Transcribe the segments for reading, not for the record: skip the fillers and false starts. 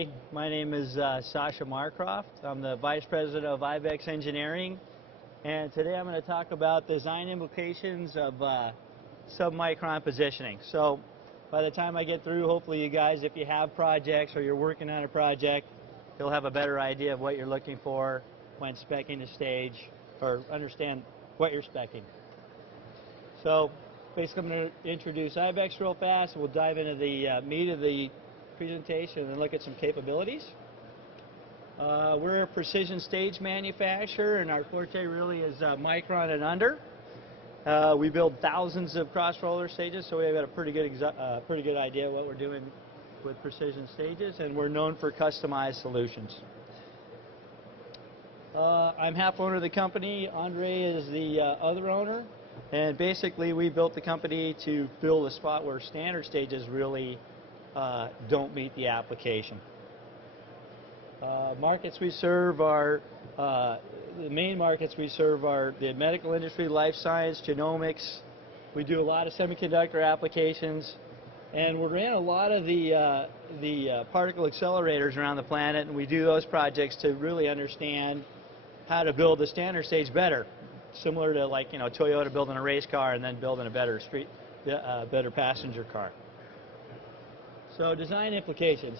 everybody. My name is Sasha Marcroft. I'm the Vice President of Ibex Engineering, and today I'm going to talk about design implications of sub-micron positioning. So by the time I get through, hopefully you guys, if you have projects or you're working on a project, you'll have a better idea of what you're looking for when speccing a stage, or understand what you're speccing. So basically I'm going to introduce Ibex real fast. We'll dive into the meat of the presentation and look at some capabilities. We're a precision stage manufacturer, and our forte really is micron and under. We build thousands of cross roller stages, so we've got a pretty good idea of what we're doing with precision stages, and we're known for customized solutions. I'm half owner of the company. Andre is the other owner, and basically we built the company to build a spot where standard stages really don't meet the application. Markets we serve are, the main markets we serve are the medical industry, life science, genomics. We do a lot of semiconductor applications, and we're in a lot of the particle accelerators around the planet, and we do those projects to really understand how to build the standard stage better, similar to, like, Toyota building a race car and then building a better better passenger car. So design implications.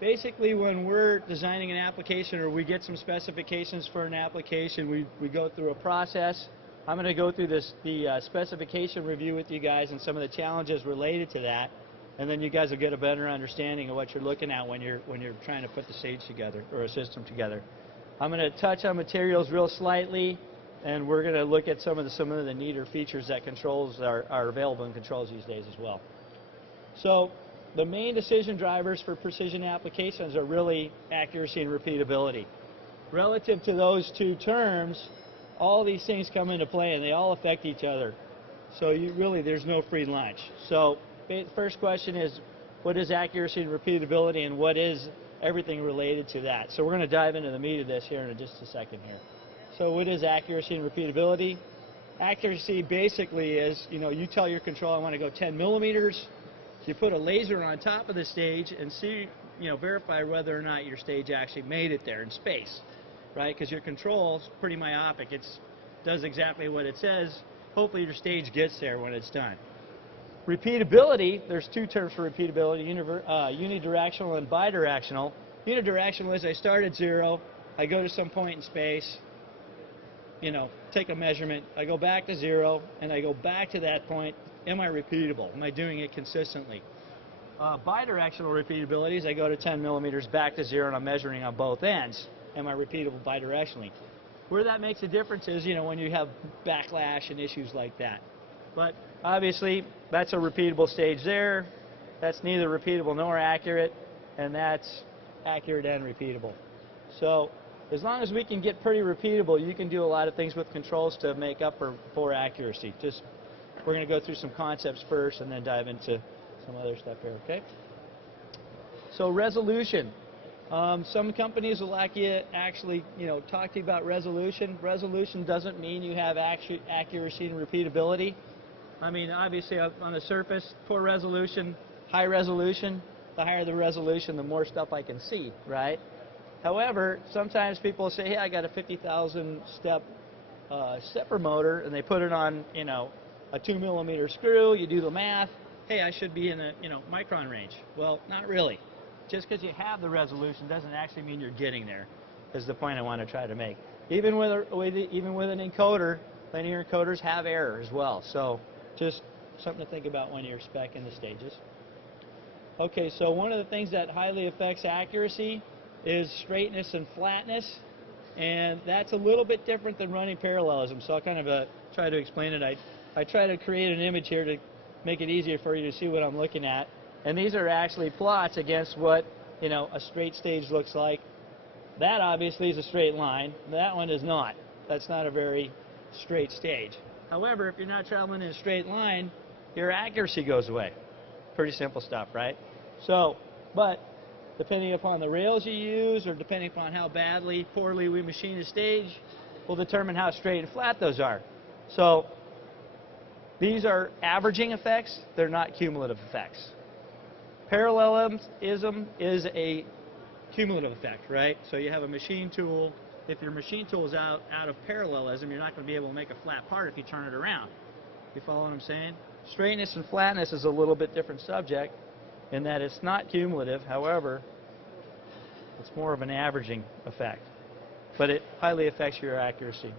Basically, when we're designing an application or we get some specifications for an application, we go through a process. I'm going to go through the specification review with you guys and some of the challenges related to that, and then you guys will get a better understanding of what you're looking at when you're trying to put the stage together or a system together. I'm going to touch on materials real slightly, and we're going to look at some of the neater features that controls are available in controls these days as well. So the main decision drivers for precision applications are really accuracy and repeatability. Relative to those two terms, all these things come into play and they all affect each other. So there's no free lunch. So first question is, what is accuracy and repeatability, and what is everything related to that? So we're going to dive into the meat of this here in just a second here. So what is accuracy and repeatability? Accuracy basically is, you tell your control, I want to go 10 millimeters. You put a laser on top of the stage and see, verify whether or not your stage actually made it there in space, right? Because your control is pretty myopic. It does exactly what it says. Hopefully your stage gets there when it's done. Repeatability, there's two terms for repeatability, unidirectional and bidirectional. Unidirectional is I start at 0, I go to some point in space, take a measurement, I go back to 0, and I go back to that point. Am I repeatable? Am I doing it consistently? Bidirectional repeatability is I go to 10 millimeters, back to 0, and I'm measuring on both ends. Am I repeatable bidirectionally? Where that makes a difference is, when you have backlash and issues like that. But obviously, that's a repeatable stage there. That's neither repeatable nor accurate, and that's accurate and repeatable. So as long as we can get pretty repeatable, you can do a lot of things with controls to make up for accuracy. We're going to go through some concepts first and then dive into some other stuff here, okay? So resolution. Some companies will actually talk to you about resolution. Resolution doesn't mean you have accuracy and repeatability. I mean, obviously on the surface, poor resolution, high resolution. The higher the resolution, the more stuff I can see, right? However, sometimes people say, hey, I got a 50,000 step stepper motor, and they put it on, a 2 millimeter screw. You do the math. Hey, I should be in a micron range. Well, not really. Just because you have the resolution doesn't actually mean you're getting there. Is the point I want to try to make. Even with an encoder, linear encoders have error as well. So just something to think about when you're speccing the stages. Okay, so one of the things that highly affects accuracy is straightness and flatness, and that's a little bit different than running parallelism. So I'll kind of try to explain it. I try to create an image here to make it easier for you to see what I'm looking at. And these are actually plots against what a straight stage looks like. That obviously is a straight line. That one is not. That's not a very straight stage. However, if you're not traveling in a straight line, your accuracy goes away. Pretty simple stuff, right? So, but depending upon the rails you use, or depending upon how poorly we machine a stage, will determine how straight and flat those are. So these are averaging effects. They're not cumulative effects. Parallelism is a cumulative effect, right? So you have a machine tool. If your machine tool is out of parallelism, you're not going to be able to make a flat part if you turn it around. You follow what I'm saying? Straightness and flatness is a little bit different subject in that it's not cumulative. However, it's more of an averaging effect. But it highly affects your accuracy.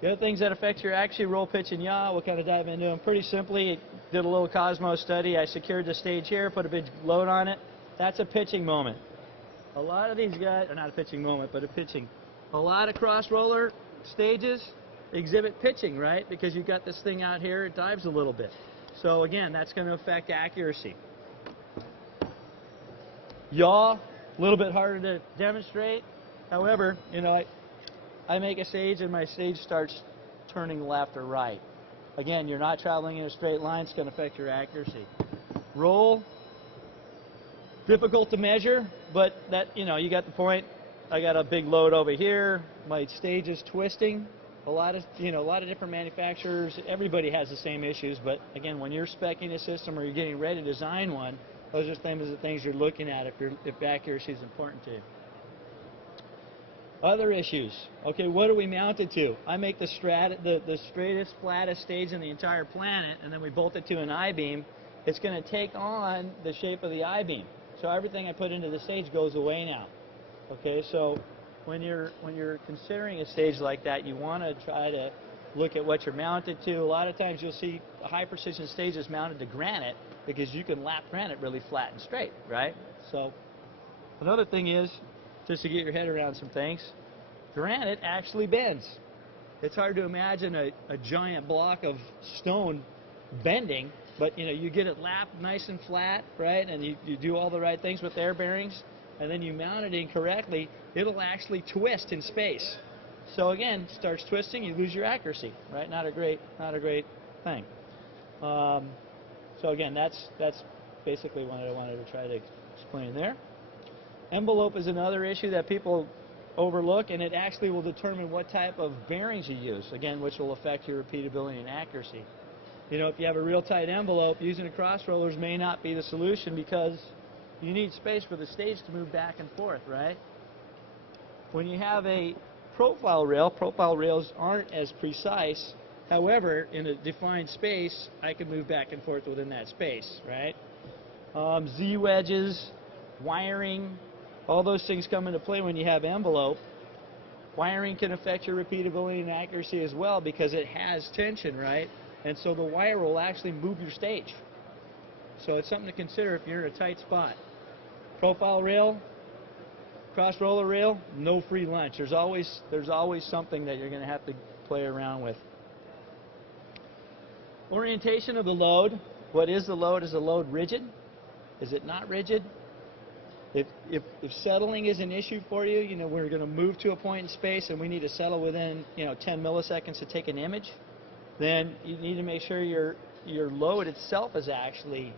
The other things that affect your accuracy, roll, pitch, and yaw, we'll kind of dive into them pretty simply. Did a little Cosmos study. I secured the stage here, put a big load on it. That's a pitching moment. A lot of these guys, or not a pitching moment, but a pitching. A lot of cross roller stages exhibit pitching, right? Because you've got this thing out here, it dives a little bit. So again, that's going to affect accuracy. Yaw, a little bit harder to demonstrate. However, you know, I make a stage and my stage starts turning left or right. Again, you're not traveling in a straight line, it's going to affect your accuracy. Roll, difficult to measure, but that, you know, you got the point. I got a big load over here, my stage is twisting. A lot of different manufacturers, everybody has the same issues, but again, when you're speccing a system or you're getting ready to design one, those are the things you're looking at if accuracy is important to you. Other issues. Okay, what are we mounted to? I make the straightest, flattest stage in the entire planet, and then we bolt it to an I-beam. It's going to take on the shape of the I-beam. So everything I put into the stage goes away now. Okay, so when you're considering a stage like that, you want to try to look at what you're mounted to. A lot of times you'll see high precision stages mounted to granite because you can lap granite really flat and straight, right? So another thing is, just to get your head around some things, granite actually bends. It's hard to imagine a giant block of stone bending, but you know, you get it lapped nice and flat, right? And you do all the right things with air bearings, and then you mount it incorrectly, it'll actually twist in space. So again, starts twisting, you lose your accuracy, right? Not a great thing. So again, that's basically what I wanted to try to explain there. Envelope is another issue that people overlook, and it actually will determine what type of bearings you use, again, which will affect your repeatability and accuracy. You know, if you have a real tight envelope, using a cross rollers may not be the solution because you need space for the stage to move back and forth, right? When you have a profile rails aren't as precise. However, in a defined space, I can move back and forth within that space, right? Z-wedges, wiring, all those things come into play when you have envelope. Wiring can affect your repeatability and accuracy as well because it has tension, right? And so the wire will actually move your stage. So it's something to consider if you're in a tight spot. Profile rail, cross roller rail, no free lunch. There's always something that you're going to have to play around with. Orientation of the load. What is the load? Is the load rigid? Is it not rigid? If settling is an issue for you, you know, we're going to move to a point in space and we need to settle within, you know, 10 milliseconds to take an image, then you need to make sure your load itself is actually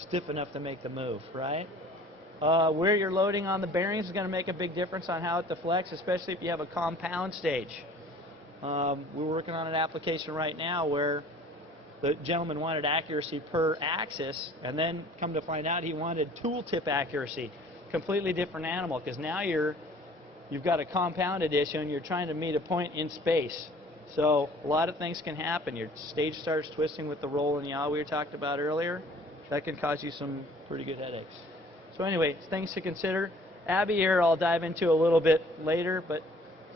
stiff enough to make the move, right? Where you're loading on the bearings is going to make a big difference on how it deflects, especially if you have a compound stage. We're working on an application right now where the gentleman wanted accuracy per axis, and then come to find out he wanted tooltip accuracy. Completely different animal, because now you've got a compounded issue and you're trying to meet a point in space. So a lot of things can happen. Your stage starts twisting with the roll and yaw we were talked about earlier. That can cause you some pretty good headaches. So anyway, things to consider. Abbé here I'll dive into a little bit later, but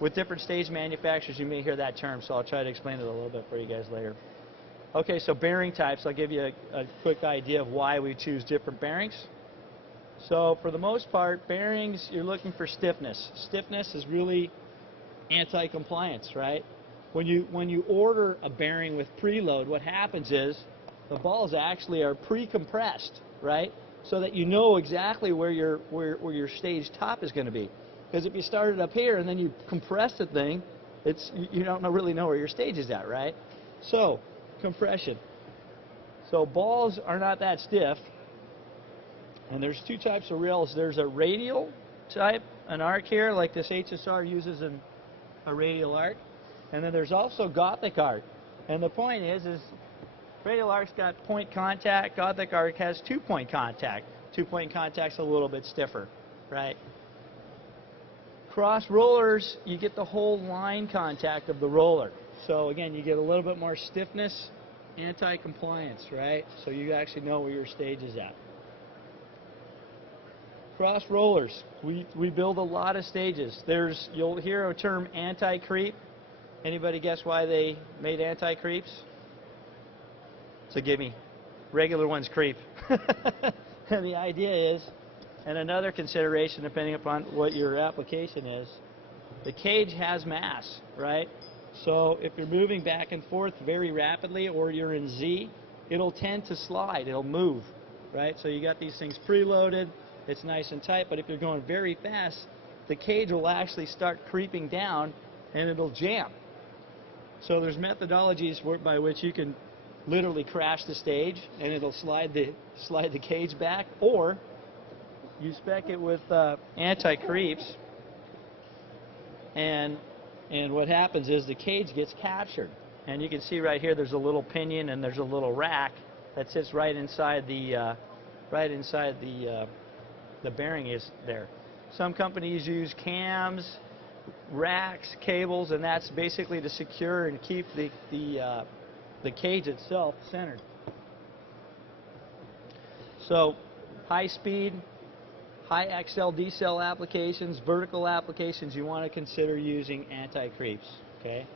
with different stage manufacturers you may hear that term, so I'll try to explain it a little bit for you guys later. Okay, so bearing types. I'll give you a quick idea of why we choose different bearings. So for the most part, bearings, you're looking for stiffness. Stiffness is really anti-compliance, right? When you order a bearing with preload, what happens is the balls actually are pre-compressed, right? So that you know exactly where your stage top is going to be. Because if you start it up here and then you compress the thing, you don't really know where your stage is at, right? So compression. So balls are not that stiff, and there's two types of rails. There's a radial type, an arc here, like this HSR uses a radial arc, and then there's also Gothic arc. And the point is radial arc's got point contact, Gothic arc has 2-point contact. two-point contact's a little bit stiffer, right? Cross rollers, you get the whole line contact of the roller. So again, you get a little bit more stiffness, anti-compliance, right? So you actually know where your stage is at. Cross rollers, we build a lot of stages. You'll hear a term anti-creep. Anybody guess why they made anti-creeps? So give me. Regular ones creep. And the idea is, and another consideration depending upon what your application is, the cage has mass, right? So if you're moving back and forth very rapidly or you're in Z, it'll tend to slide, it'll move, right? So you got these things preloaded, it's nice and tight, but if you're going very fast, the cage will actually start creeping down and it'll jam. So there's methodologies by which you can literally crash the stage and it'll slide the cage back, or you spec it with anti-creeps, and what happens is the cage gets captured. And you can see right here there's a little pinion and there's a little rack that sits right inside the bearing is there. Some companies use cams, racks, cables, and that's basically to secure and keep the cage itself centered. So high speed, high XL decel applications, vertical applications, you want to consider using anti-creeps, okay?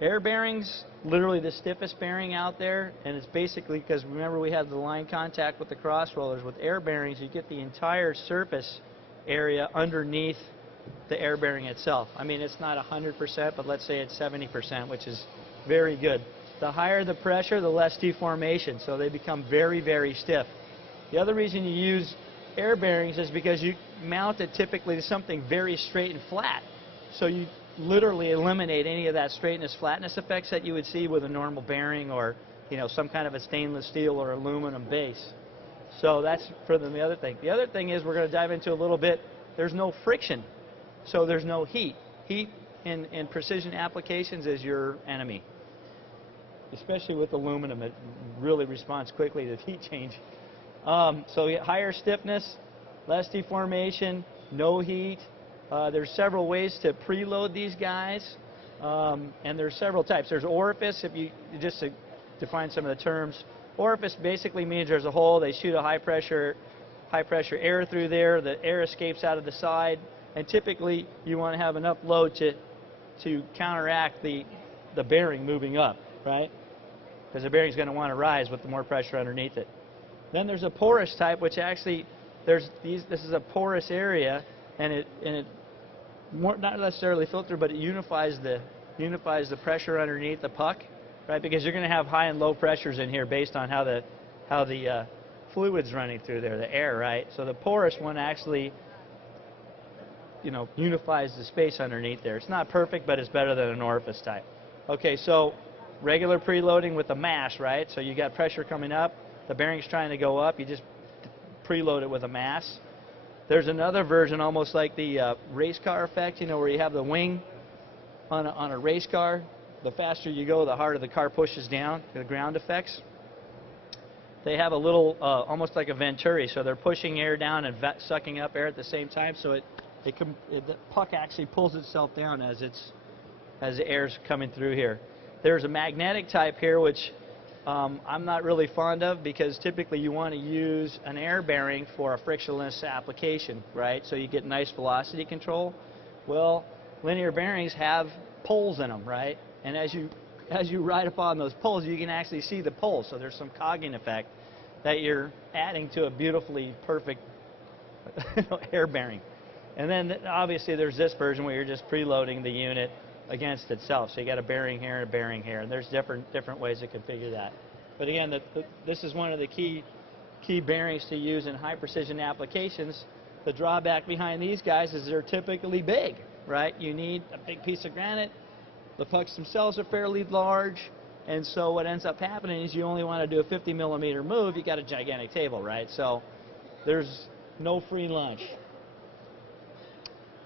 Air bearings, literally the stiffest bearing out there, and it's basically because remember we have the line contact with the cross rollers. With air bearings, you get the entire surface area underneath the air bearing itself. I mean, it's not 100%, but let's say it's 70%, which is very good. The higher the pressure, the less deformation, so they become very, very stiff. The other reason you use air bearings is because you mount it typically to something very straight and flat. So you literally eliminate any of that straightness, flatness effects that you would see with a normal bearing or, you know, some kind of a stainless steel or aluminum base. So that's for the other thing. The other thing is we're going to dive into a little bit. There's no friction, so there's no heat. Heat in precision applications is your enemy, especially with aluminum. It really responds quickly to heat change. So you get higher stiffness, less deformation, no heat. There's several ways to preload these guys, and there's several types. There's orifice, if you just to define some of the terms. Orifice basically means there's a hole, they shoot a high pressure air through there, the air escapes out of the side, and typically you want to have enough load to counteract the bearing moving up, right? Because the bearing's going to want to rise with the more pressure underneath it. Then there's a porous type, which actually this is a porous area, and it not necessarily filtered, but it unifies the pressure underneath the puck, right? Because you're going to have high and low pressures in here based on how the fluid's running through there, the air, right? So the porous one actually, you know, unifies the space underneath there. It's not perfect, but it's better than an orifice type. Okay, so regular preloading with a mass, right? So you got pressure coming up, the bearing's trying to go up, you just preload it with a mass. There's another version, almost like the race car effect, you know, where you have the wing on a race car. The faster you go, the harder the car pushes down, the ground effects. They have a little, almost like a venturi, so they're pushing air down and sucking up air at the same time, so the puck actually pulls itself down as the air's coming through here. There's a magnetic type here, which I'm not really fond of, because typically you want to use an air bearing for a frictionless application, right? So you get nice velocity control. Well, linear bearings have poles in them, right? And as you ride upon those poles, you can actually see the poles. So there's some cogging effect that you're adding to a beautifully perfect air bearing. And then obviously there's this version where you're just preloading the unit against itself. So you got a bearing here and a bearing here, and there's different ways to configure that. But again, this is one of the key bearings to use in high precision applications. The drawback behind these guys is they're typically big, right? You need a big piece of granite. The pucks themselves are fairly large, and so what ends up happening is you only want to do a 50 millimeter move, you got a gigantic table, right? So there's no free lunch.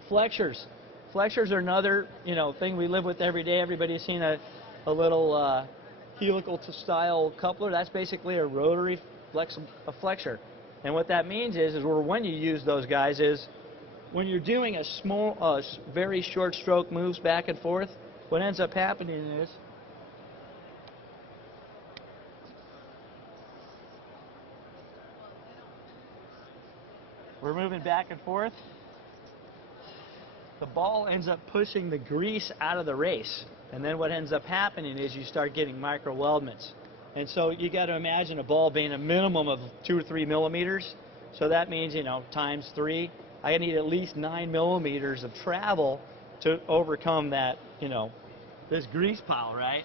Flexures. Flexures are another, you know, thing we live with every day. Everybody's seen a little helical style coupler. That's basically a rotary a flexure. And what that means is when you use those guys is when you're doing a small, very short stroke moves back and forth, what ends up happening is we're moving back and forth. The ball ends up pushing the grease out of the race. And then what ends up happening is you start getting micro weldments. And so you got to imagine a ball being a minimum of 2 or 3 millimeters. So that means, times 3. I need at least 9 millimeters of travel to overcome that, this grease pile, right?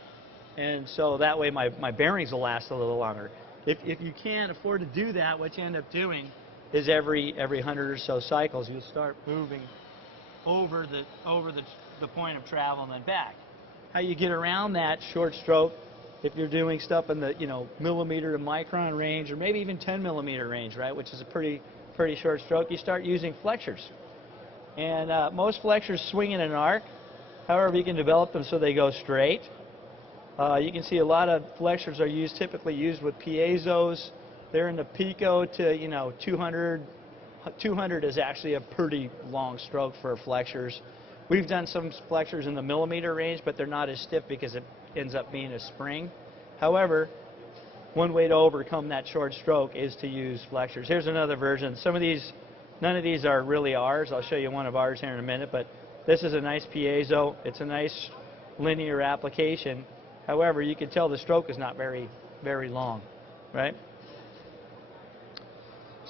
And so that way my bearings will last a little longer. If you can't afford to do that, what you end up doing is every 100 or so cycles, you'll start moving over the point of travel and then back. How you get around that short stroke, if you're doing stuff in the millimeter to micron range, or maybe even 10 millimeter range, right, which is a pretty short stroke, you start using flexures. And most flexures swing in an arc. However, you can develop them so they go straight. You can see a lot of flexures are typically used with piezos. They're in the pico to 200. 200 is actually a pretty long stroke for flexures. We've done some flexures in the millimeter range, but they're not as stiff because it ends up being a spring. However, one way to overcome that short stroke is to use flexures. Here's another version. None of these are really ours. I'll show you one of ours here in a minute, but this is a nice piezo. It's a nice linear application. However, you can tell the stroke is not very, very long, right?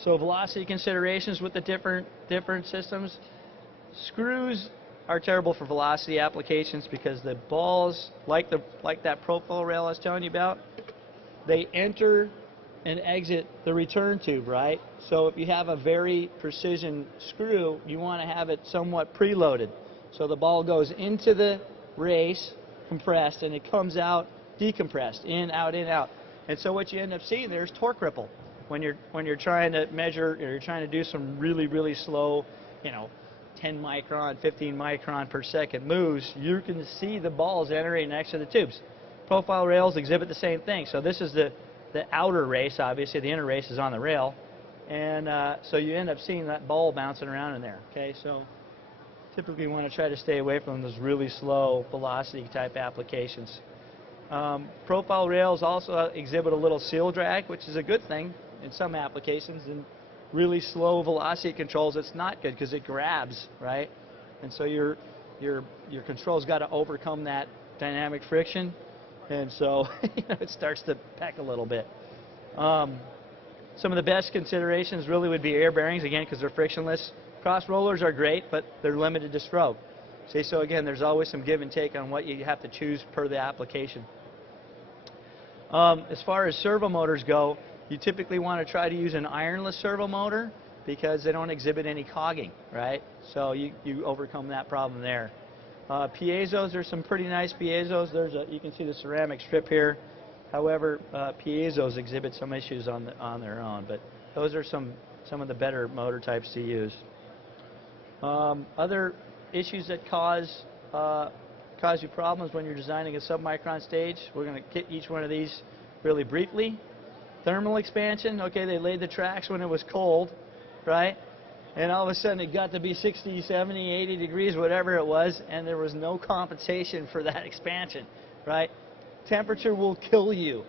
So velocity considerations with the different systems. Screws are terrible for velocity applications because the balls, like that profile rail I was telling you about, they enter and exit the return tube, right? So if you have a very precision screw, you want to have it somewhat preloaded. So the ball goes into the race compressed and it comes out decompressed, in, out, in, out. And so what you end up seeing there is torque ripple. When you're trying to measure, or you're trying to do some really slow, 10 micron, 15 micron per second moves, you can see the balls entering next to the tubes. Profile rails exhibit the same thing. So this is the outer race. Obviously, the inner race is on the rail, and so you end up seeing that ball bouncing around in there. Okay, so typically you want to try to stay away from those really slow velocity type applications. Profile rails also exhibit a little seal drag, which is a good thing in some applications. And really slow velocity controls, it's not good because it grabs, right? And so your control's got to overcome that dynamic friction, and so it starts to peck a little bit. Some of the best considerations really would be air bearings, again, because they're frictionless. Cross rollers are great, but they're limited to stroke. See, so again, there's always some give and take on what you have to choose per the application. As far as servo motors go, you typically want to try to use an ironless servo motor because they don't exhibit any cogging, right? So you overcome that problem there. Piezos, there's some pretty nice piezos. You can see the ceramic strip here. However, piezos exhibit some issues on their own, but those are some of the better motor types to use. Other issues that cause you problems when you're designing a submicron stage, we're going to hit each one of these really briefly. Thermal expansion, okay, they laid the tracks when it was cold, right? And all of a sudden it got to be 60, 70, 80 degrees, whatever it was, and there was no compensation for that expansion, right? Temperature will kill you.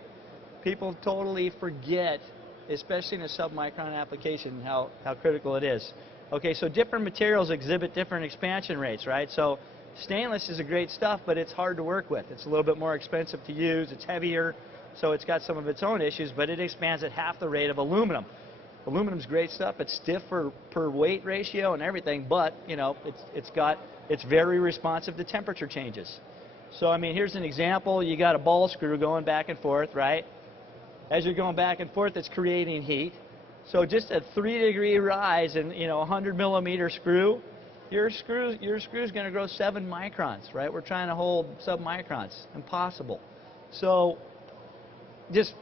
People totally forget, especially in a submicron application, how critical it is. Okay, so different materials exhibit different expansion rates, right? So stainless is a great stuff, but it's hard to work with. It's a little bit more expensive to use. It's heavier, so it's got some of its own issues, but it expands at half the rate of aluminum. Aluminum's great stuff. It's stiff per weight ratio and everything, but it's very responsive to temperature changes. So I mean, here's an example. You got a ball screw going back and forth, right? As you're going back and forth, it's creating heat. So just a 3-degree rise in a 100 millimeter screw, your screw's going to grow 7 microns, right? We're trying to hold submicrons. Impossible. So just,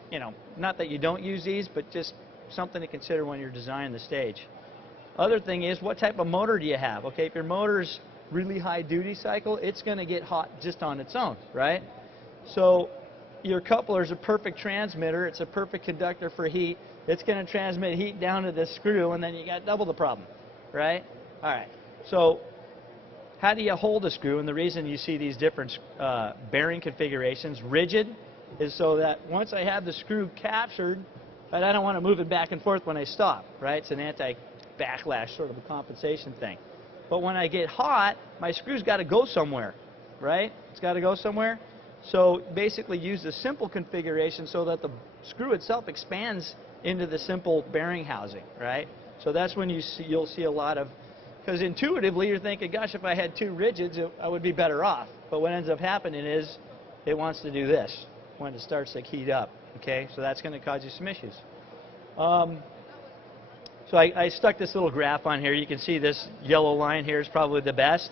not that you don't use these, but just something to consider when you're designing the stage. Other thing is, what type of motor do you have? Okay, if your motor's really high duty cycle, it's going to get hot just on its own, right? So your coupler is a perfect transmitter. It's a perfect conductor for heat. It's going to transmit heat down to this screw, and then you got double the problem, right? All right. So how do you hold a screw? And the reason you see these different bearing configurations, rigid, is so that once I have the screw captured, but I don't want to move it back and forth when I stop, right? It's an anti-backlash sort of a compensation thing. But when I get hot, my screw's got to go somewhere, right? It's got to go somewhere. So basically use the simple configuration so that the screw itself expands into the simple bearing housing, right? So that's when you'll see a lot of, because intuitively you're thinking, gosh, if I had two rigids, I would be better off. But what ends up happening is it wants to do this when it starts to heat up, okay? So that's going to cause you some issues. So I stuck this little graph on here. You can see this yellow line here is probably the best.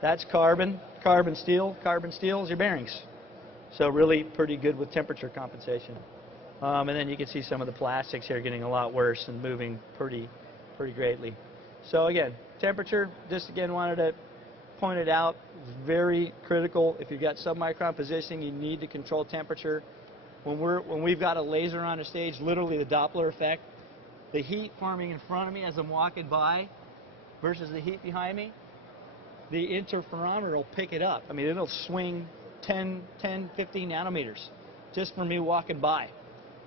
That's carbon, carbon steel. Carbon steel is your bearings. So really pretty good with temperature compensation. And then you can see some of the plastics here getting a lot worse and moving pretty greatly. So again, temperature, just again wanted to point it out, very critical. If you've got submicron positioning, you need to control temperature. When we've got a laser on a stage, literally the Doppler effect, the heat forming in front of me as I'm walking by versus the heat behind me, the interferometer will pick it up. I mean, it'll swing 10, 15 nanometers just for me walking by.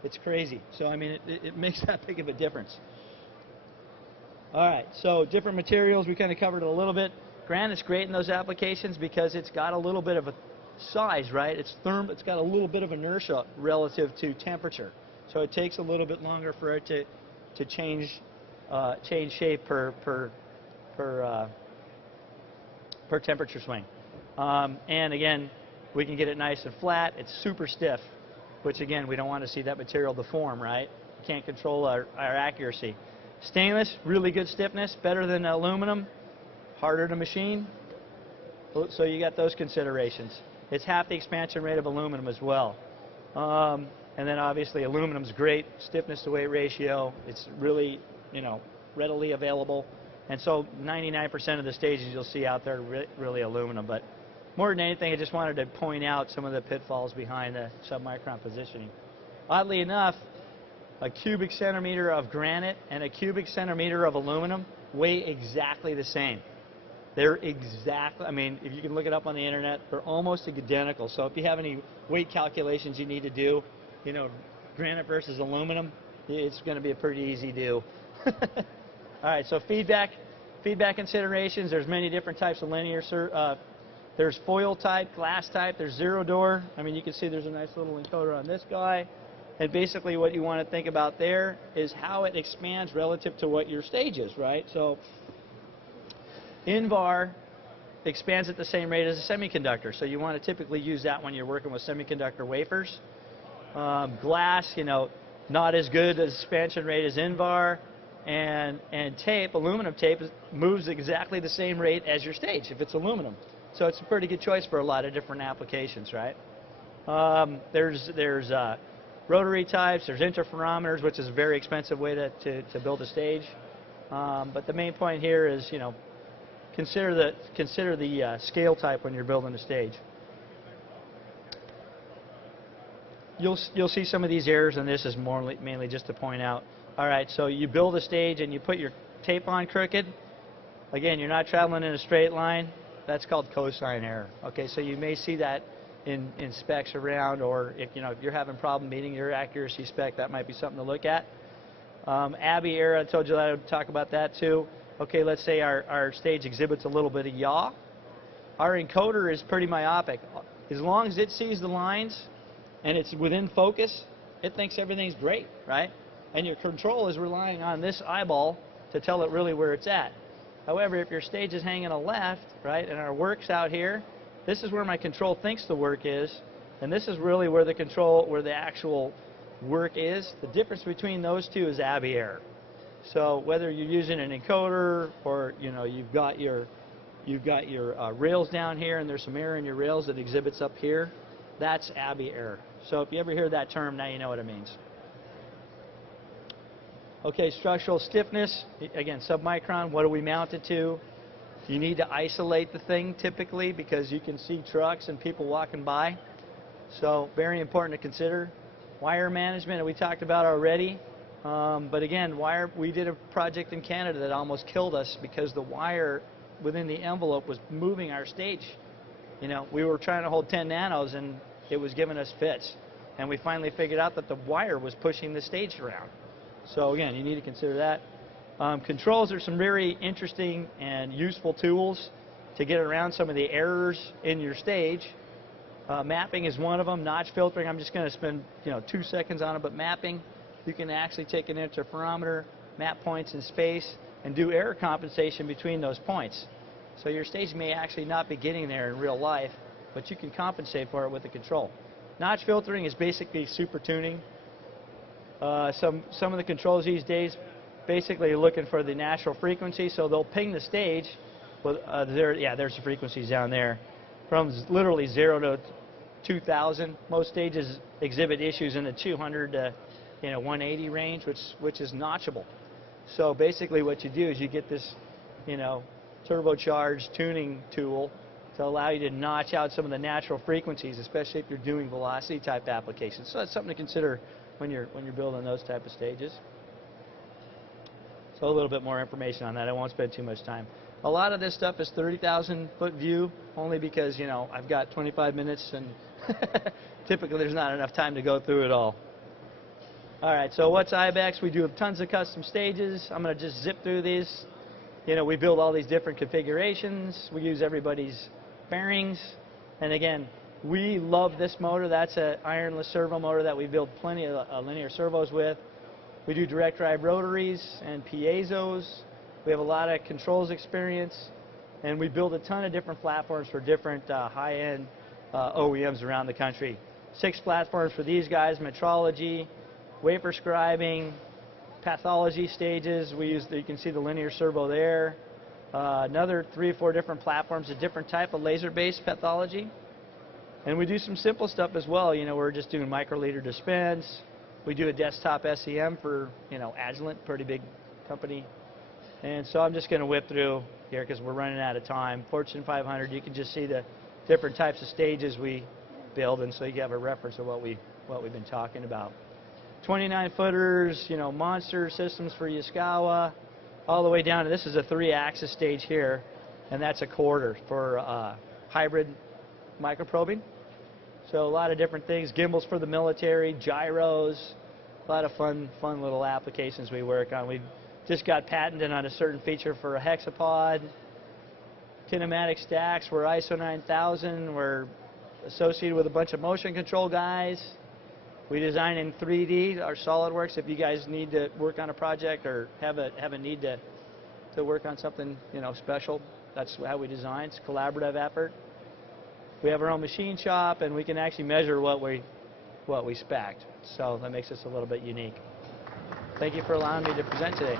It's crazy. So, I mean, it makes that big of a difference. All right, so different materials, we kind of covered it a little bit. Granite's great in those applications because it's got a little bit of a size, right? It's got a little bit of inertia relative to temperature. So it takes a little bit longer for it to change shape per temperature swing. And again, we can get it nice and flat. It's super stiff, which again, we don't want to see that material deform, right? Can't control our accuracy. Stainless, really good stiffness, better than aluminum, harder to machine. So you got those considerations. It's half the expansion rate of aluminum as well. And then obviously aluminum's great, stiffness to weight ratio. It's really, readily available. And so 99% of the stages you'll see out there are really aluminum. But more than anything, I just wanted to point out some of the pitfalls behind the submicron positioning. Oddly enough, a cubic centimeter of granite and a cubic centimeter of aluminum weigh exactly the same. They're exactly, I mean, if you can look it up on the internet, they're almost identical. So if you have any weight calculations you need to do, granite versus aluminum, it's going to be a pretty easy do. All right, so feedback considerations. There's many different types of linear. There's foil type, glass type. There's zero door. I mean, you can see there's a nice little encoder on this guy. And basically what you want to think about there is how it expands relative to what your stage is, right? So INVAR expands at the same rate as a semiconductor. So you want to typically use that when you're working with semiconductor wafers. Glass, not as good as expansion rate as INVAR. And tape, aluminum tape, moves exactly the same rate as your stage if it's aluminum. So it's a pretty good choice for a lot of different applications, right? There's rotary types, there's interferometers, which is a very expensive way to build a stage. But the main point here is, consider the scale type when you're building a stage. You'll see some of these errors, and this is mainly just to point out. All right, so you build a stage and you put your tape on crooked. Again, you're not traveling in a straight line. That's called cosine error. Okay, so you may see that in specs around, or if you're having a problem meeting your accuracy spec, that might be something to look at. Abbé error, I told you that I would talk about that too. Okay, let's say our stage exhibits a little bit of yaw. Our encoder is pretty myopic. As long as it sees the lines and it's within focus, it thinks everything's great, right? And your control is relying on this eyeball to tell it really where it's at. However, if your stage is hanging a left, right, and our work's out here, this is where my control thinks the work is, and this is really where the actual work is. The difference between those two is Abbé error. So whether you're using an encoder or you've got your rails down here and there's some error in your rails that exhibits up here, that's Abbé error. So if you ever hear that term, now you know what it means. Okay, structural stiffness, again, submicron, what do we mount it to? You need to isolate the thing typically because you can see trucks and people walking by. So very important to consider. Wire management we talked about already. But again, we did a project in Canada that almost killed us because the wire within the envelope was moving our stage. You know, we were trying to hold 10 nanos and it was giving us fits. And we finally figured out that the wire was pushing the stage around. So again, you need to consider that. Controls are some very interesting and useful tools to get around some of the errors in your stage. Mapping is one of them. Notch filtering, I'm just going to spend 2 seconds on it, but mapping, you can actually take an interferometer, map points in space, and do error compensation between those points. So your stage may actually not be getting there in real life, but you can compensate for it with the control. Notch filtering is basically super tuning. Some of the controls these days basically are looking for the natural frequency, so they'll ping the stage. With, there's the frequencies down there. From literally 0 to 2,000. Most stages exhibit issues in the 200 to 180 range, which is notchable. So basically what you do is you get this turbocharged tuning tool to allow you to notch out some of the natural frequencies, especially if you're doing velocity type applications. So that's something to consider when you're building those type of stages. So a little bit more information on that. I won't spend too much time. A lot of this stuff is 30,000 foot view, only because I've got 25 minutes and typically there's not enough time to go through it all. All right, so what's Ibex? We do tons of custom stages. I'm going to just zip through these. We build all these different configurations. We use everybody's bearings. And again, we love this motor. That's an ironless servo motor that we build plenty of linear servos with. We do direct drive rotaries and piezos. We have a lot of controls experience. And we build a ton of different platforms for different high-end OEMs around the country. 6 platforms for these guys: metrology, wafer scribing, pathology stages. You can see the linear servo there. Another 3 or 4 different platforms, a different type of laser-based pathology. And we do some simple stuff as well. We're just doing microliter dispense. We do a desktop SEM for, Agilent, pretty big company. And so I'm just going to whip through here because we're running out of time. Fortune 500, you can just see the different types of stages we build, and so you have a reference of what we've been talking about. 29-footers, monster systems for Yaskawa, all the way down to this is a 3-axis stage here, and that's a quarter for hybrid microprobing. So a lot of different things, gimbals for the military, gyros, a lot of fun little applications we work on. We've just got patented on a certain feature for a hexapod. Kinematic stacks, we're ISO 9000, we're associated with a bunch of motion control guys. We design in 3D, our SolidWorks. If you guys need to work on a project or have a need to work on something special, that's how we design. It's a collaborative effort. We have our own machine shop, and we can actually measure what we spec. So that makes us a little bit unique. Thank you for allowing me to present today.